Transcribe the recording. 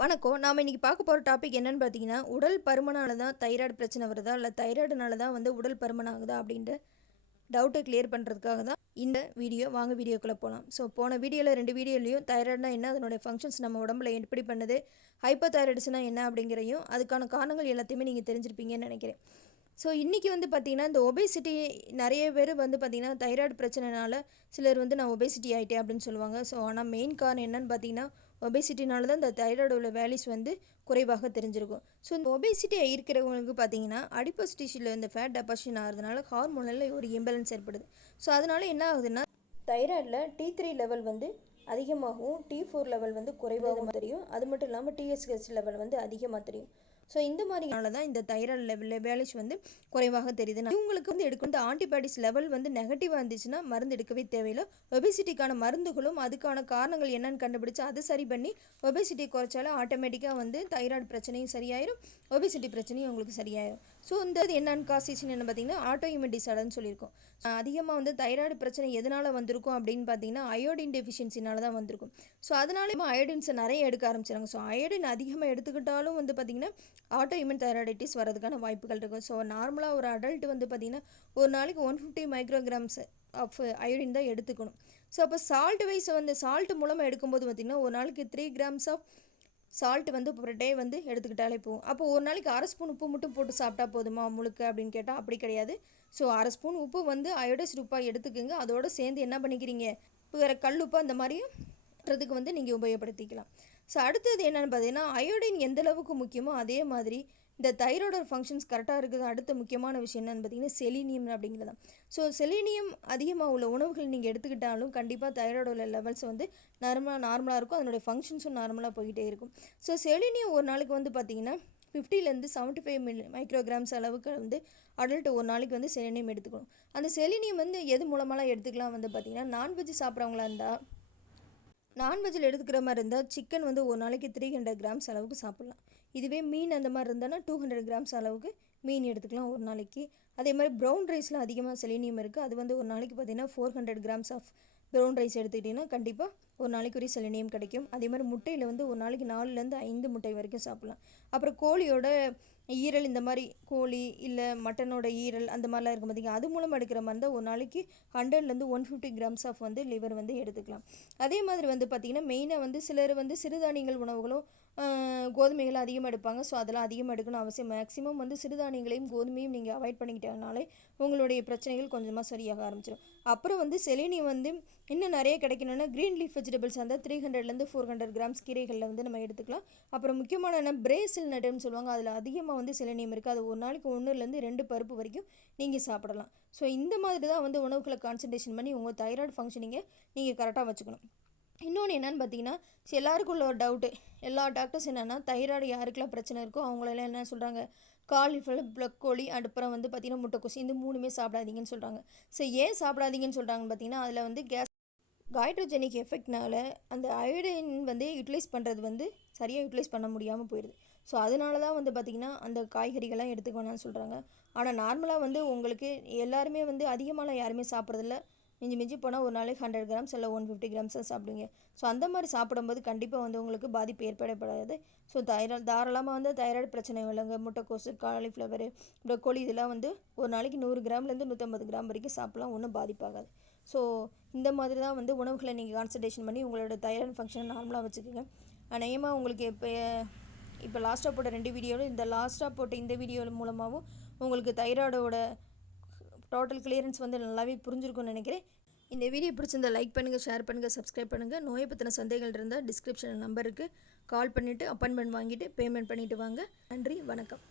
வணக்கம். நாம் இன்றைக்கி பார்க்க போகிற டாபிக் என்னென்னு பார்த்தீங்கன்னா உடல் பருமனால தான் தைராய்டு பிரச்சனை வருதா? இல்லை தைராய்டுனால தான் வந்து உடல் பருமன் ஆகுதா அப்படின்ற டவுட்டை கிளியர் பண்ணுறதுக்காக தான் இந்த வீடியோ வாங்க வீடியோக்குள்ளே போகலாம் ஸோ போன வீடியோவில் ரெண்டு வீடியோலையும் தைராய்டுனா என்ன? அதனுடைய ஃபங்க்ஷன்ஸ் நம்ம உடம்புல எப்படி பண்ணுது? ஹைப்போ தைராய்டுஸ்னால் என்ன? அப்படிங்கிறதையும் அதுக்கான காரணங்கள் எல்லாத்தையுமே நீங்கள் தெரிஞ்சிருப்பீங்கன்னு நினைக்கிறேன். ஸோ இன்றைக்கி வந்து பார்த்திங்கன்னா இந்த ஒபேசிட்டி நிறைய பேர் வந்து பார்த்திங்கன்னா தைராய்டு பிரச்சனைனால சிலர் வந்து நான் ஒபேசிட்டி ஆகிட்டேன் அப்படின்னு சொல்லுவாங்க. ஸோ ஆனால் மெயின் காரணம் என்னன்னு பார்த்தீங்கன்னா ஒபேசிட்டினால தான் இந்த தைராய்டு உள்ள வேல்யூஸ் வந்து குறைவாக தெரிஞ்சிருக்கும். ஸோ இந்த ஒபேசிட்டி இருக்கிறவங்களுக்கு பார்த்தீங்கன்னா அடிப்பஸ் டிஷ்யூவில் இந்த ஃபேட் டெபாசிஷன் ஆகிறதுனால ஹார்மோனில் ஒரு இம்பேலன்ஸ் ஏற்படுது. ஸோ அதனால என்ன ஆகுதுன்னா தைராய்டில் டி த்ரீ லெவல் வந்து அதிகமாகவும் டி ஃபோர் லெவல் வந்து குறைவாகவும் தெரியும். அது மட்டும் இல்லாமல் டிஎஸ்ஹெச் லெவல் வந்து அதிகமாக தெரியும். ஸோ இந்த மாதிரினால தான் இந்த தைராய்டு லெவல் வேலேஜ் வந்து குறைவாக தெரியுது. இவங்களுக்கு வந்து எடுக்கும் இந்த ஆன்டிபாடிஸ் லெவல் வந்து நெகட்டிவாக இருந்துச்சுன்னா மருந்து எடுக்கவே தேவையில்லை. ஒபேசிட்டிக்கான மருந்துகளும் அதுக்கான காரணங்கள் என்னன்னு கண்டுபிடிச்சு அதை சரி பண்ணி ஒபேசிட்டி குறைச்சாலும் ஆட்டோமேட்டிக்காக வந்து தைராய்டு பிரச்சனையும் சரியாயிரும். ஒபேசிட்டி பிரச்சனையும் உங்களுக்கு சரியாயிரும். ஸோ இந்த இது என்னன்னு காசிஷன் என்ன பார்த்தீங்கன்னா ஆட்டோ இம்யூன் டிசார்டர்னு சொல்லியிருக்கோம். அதிகமாக வந்து தைராய்டு பிரச்சனை எதனால் வந்திருக்கும் அப்படின்னு பார்த்தீங்கன்னா அயோடின் டெஃபிஷியன்சினால தான் வந்திருக்கும். ஸோ அதனால அயோடின்ஸை நிறைய எடுக்க ஆரம்பிச்சிருங்க ஸோ அயோடின் அதிகமாக எடுத்துக்கிட்டாலும் வந்து பார்த்திங்கன்னா ஆட்டோ இம்யூன் தைராய்டிட்டிஸ் வரதுக்கான வாய்ப்புகள் இருக்கும். ஸோ நார்மலாக ஒரு அடல்ட் வந்து பார்த்திங்கன்னா ஒரு நாளைக்கு one fifty micrograms of iodine தான் எடுத்துக்கணும். ஸோ அப்போ சால்ட் வைஸ் வந்து சால்ட் மூலமாக எடுக்கும்போது பார்த்திங்கன்னா ஒரு நாளைக்கு த்ரீ கிராம்ஸ் ஆஃப் சால்ட் வந்து ஒரு டே வந்து எடுத்துக்கிட்டாலே போகும் அப்போ ஒரு நாளைக்கு அரை ஸ்பூன் உப்பு மட்டும் போட்டு சாப்பிட்டா போதுமா முழுக்க அப்படின்னு கேட்டால் அப்படி கிடையாது. ஸோ அரை ஸ்பூன் உப்பு வந்து அயோடைஸ் உப்பாக எடுத்துக்கோங்க. அதோடு சேர்ந்து என்ன பண்ணிக்கிறீங்க? வேறு கல் உப்பு அந்த மாதிரியும் வந்து நீங்கள் உபயோகப்படுத்திக்கலாம். ஸோ அடுத்தது என்னென்னு பார்த்தீங்கன்னா அயோடின் எந்த அளவுக்கு முக்கியமோ அதே மாதிரி இந்த தைராய்டோட ஃபங்க்ஷன்ஸ் கரெக்டாக இருக்குது அடுத்த முக்கியமான விஷயம் என்னென்னு பார்த்தீங்கன்னா செலினியம் அப்படிங்கிறது தான். ஸோ செலினியம் அதிகமாக உள்ள உணவுகள் நீங்கள் எடுத்துக்கிட்டாலும் கண்டிப்பாக தைராய்டோட லெவல்ஸ் வந்து நார்மலாக நார்மலாக இருக்கும். அதனுடைய ஃபங்க்ஷன்ஸும் நார்மலாக போய்கிட்டே இருக்கும். ஸோ செலினியம் ஒரு நாளைக்கு வந்து பார்த்திங்கன்னா ஃபிஃப்டிலேருந்து செவன்ட்டி ஃபைவ் மில் மைக்ரோகிராம்ஸ் அளவுக்கு வந்து அடல்ட் ஒரு நாளைக்கு வந்து செலினியம் எடுத்துக்கணும். அந்த செலினியம் வந்து எது மூலமாலாம் எடுத்துக்கலாம் வந்து பார்த்திங்கன்னா நான்வெஜ் சாப்பிட்றவங்களா இருந்தால் நான்வெஜ்ஜில் எடுத்துக்கிற மாதிரி இருந்தால் சிக்கன் வந்து ஒரு நாளைக்கு த்ரீ ஹண்ட்ரட் கிராம்ஸ் அளவுக்கு சாப்பிட்லாம். இதுவே மீன் அந்த மாதிரி இருந்தால் டூ ஹண்ட்ரட் கிராம்ஸ் அளவுக்கு மீன் எடுத்துக்கலாம் ஒரு நாளைக்கு. அதே மாதிரி ப்ரௌன் ரைஸில் அதிகமாக செலினியம் இருக்குது அது வந்து ஒரு நாளைக்கு பார்த்திங்கன்னா four hundred grams of brown rice எடுத்துக்கிட்டிங்கன்னா கண்டிப்பாக ஒரு நாளைக்கு ஒரு செலினியம் கிடைக்கும். அதே மாதிரி முட்டையில் வந்து ஒரு நாளைக்கு நாலுலேருந்து ஐந்து முட்டை வரைக்கும் சாப்பிட்லாம். அப்புறம் கோழியோட ஈரல் இந்த மாதிரி கோழி இல்லை மட்டனோட ஈரல் அந்த மாதிரிலாம் இருக்கும் பார்த்திங்க அது மூலம் எடுக்கிற மாதிரி இருந்தால் ஒரு நாளைக்கு ஹண்ட்ரட்லேருந்து ஒன் ஃபிஃப்டி கிராம்ஸ் ஆஃப் வந்து லிவர் வந்து எடுத்துக்கலாம். அதே மாதிரி வந்து பார்த்திங்கன்னா மெயினாக வந்து சிலர் வந்து சிறுதானியங்கள் உணவுகளும் கோதுமைகள் அதிகமாக எடுப்பாங்க. ஸோ அதெல்லாம் அதிகமாக எடுக்கணும் அவசியம். மேக்ஸிமம் வந்து சிறுதானியங்களையும் கோதுமையும் நீங்கள் அவாய்ட் பண்ணிக்கிட்டனாலே உங்களுடைய பிரச்சனைகள் கொஞ்சமாக சரியாக ஆரம்பிச்சிடும் அப்புறம் வந்து செலினியம் வந்து இன்னும் நிறைய கிடைக்கணும்னா க்ரீன் லீஃப் வெஜிடபிள்ஸ் அந்த த்ரீ ஹண்ட்ரட்லேருந்து ஃபோர் ஹண்ட்ரட் கிராம்ஸ் கீரைகளில் வந்து நம்ம எடுத்துக்கலாம். அப்புறம் முக்கியமான என்ன? பிரேசில் நட்டுன்னு சொல்லுவாங்க. அதில் அதிகமாக வந்து செலினியம் இருக்குது அது ஒரு நாளைக்கு ஒன்றுலேருந்து ரெண்டு பருப்பு வரைக்கும் நீங்கள் சாப்பிடலாம். ஸோ இந்த மாதிரி தான் வந்து உணவுகளை கான்சன்ட்ரேஷன் பண்ணி உங்கள் தைராய்டு ஃபங்க்ஷனிங்கை நீங்கள் கரெக்டாக வச்சுக்கணும். இன்னொன்று என்னென்னு பார்த்தீங்கன்னா எல்லாருக்குள்ள உள்ள ஒரு டவுட்டு எல்லா டாக்டர்ஸ் என்னென்னா தைராய்டு யாருக்கெல்லாம் பிரச்சனை இருக்கோ அவங்களெல்லாம் என்ன சொல்கிறாங்க காலிஃப்ளவர் ப்ளக்கோலி அடுப்புறம் வந்து பார்த்திங்கன்னா முட்டைக்கோசி இந்த மூணுமே சாப்பிடாதீங்கன்னு சொல்கிறாங்க ஸோ ஏன் சாப்பிடாதீங்கன்னு சொல்கிறாங்கன்னு பார்த்தீங்கன்னா அதில் வந்து கேஸ் ஹைட்ரோஜெனிக் எஃபெக்ட்னால அந்த அயோடின் வந்து யூட்டிலைஸ் பண்ணுறது வந்து சரியாக யூட்டிலைஸ் பண்ண முடியாமல் போயிடுது ஸோ அதனால தான் வந்து பார்த்திங்கன்னா அந்த காய்கறிகள்லாம் எடுத்துக்க வேணாம்னு சொல்கிறாங்க ஆனால் நார்மலாக வந்து உங்களுக்கு எல்லாருமே வந்து அதிகமாகலாம் யாருமே சாப்பிட்றதில்ல. மிஞ்சி மிஞ்சி போனால் ஒரு நாளைக்கு ஹண்ட்ரட் கிராம்ஸ் இல்லை ஒன் ஃபிஃப்டி கிராம்ஸ் தான் சாப்பிடுங்க ஸோ அந்த மாதிரி சாப்பிடும்போது கண்டிப்பாக வந்து உங்களுக்கு பாதிப்பு ஏற்படப்படாது. ஸோ தைரா தாராளமாக வந்து தைராய்டு பிரச்சனை இல்லைங்க. முட்டைக்கோசு காலிஃப்ளவரு ப்ரொக்கோலி இதெல்லாம் வந்து ஒரு நாளைக்கு நூறு கிராம்லேருந்து நூற்றம்பது கிராம் வரைக்கும் சாப்பிட்லாம். ஒன்றும் பாதிப்பாகாது. ஸோ இந்த மாதிரி தான் வந்து உணவுகளை நீங்கள் கான்சன்ட்ரேஷன் பண்ணி உங்களோட தைராய்டு ஃபங்க்ஷனை நார்மலாக வச்சுக்கோங்க. அநேகமாக உங்களுக்கு இப்போ இப்போ லாஸ்ட்டாக போட்ட ரெண்டு வீடியோவில் இந்த லாஸ்ட்டாக போட்ட இந்த வீடியோ மூலமாகவும் உங்களுக்கு தைராய்டோட டோட்டல் கிளியரன்ஸ் வந்து நல்லாவே புரிஞ்சிருக்கும்னு நினைக்கிறேன். இந்த வீடியோ பிடிச்சிருந்தா லைக் பண்ணுங்கள் ஷேர் பண்ணுங்கள் சப்ஸ்கிரைப் பண்ணுங்கள் நோயை பற்றின சந்தேகங்கள் இருந்தால் டிஸ்கிரிப்ஷன் நம்பருக்கு கால் பண்ணிவிட்டு அப்பாயின்மெண்ட் வாங்கிட்டு பேமெண்ட் பண்ணிவிட்டு வாங்க. நன்றி வணக்கம்.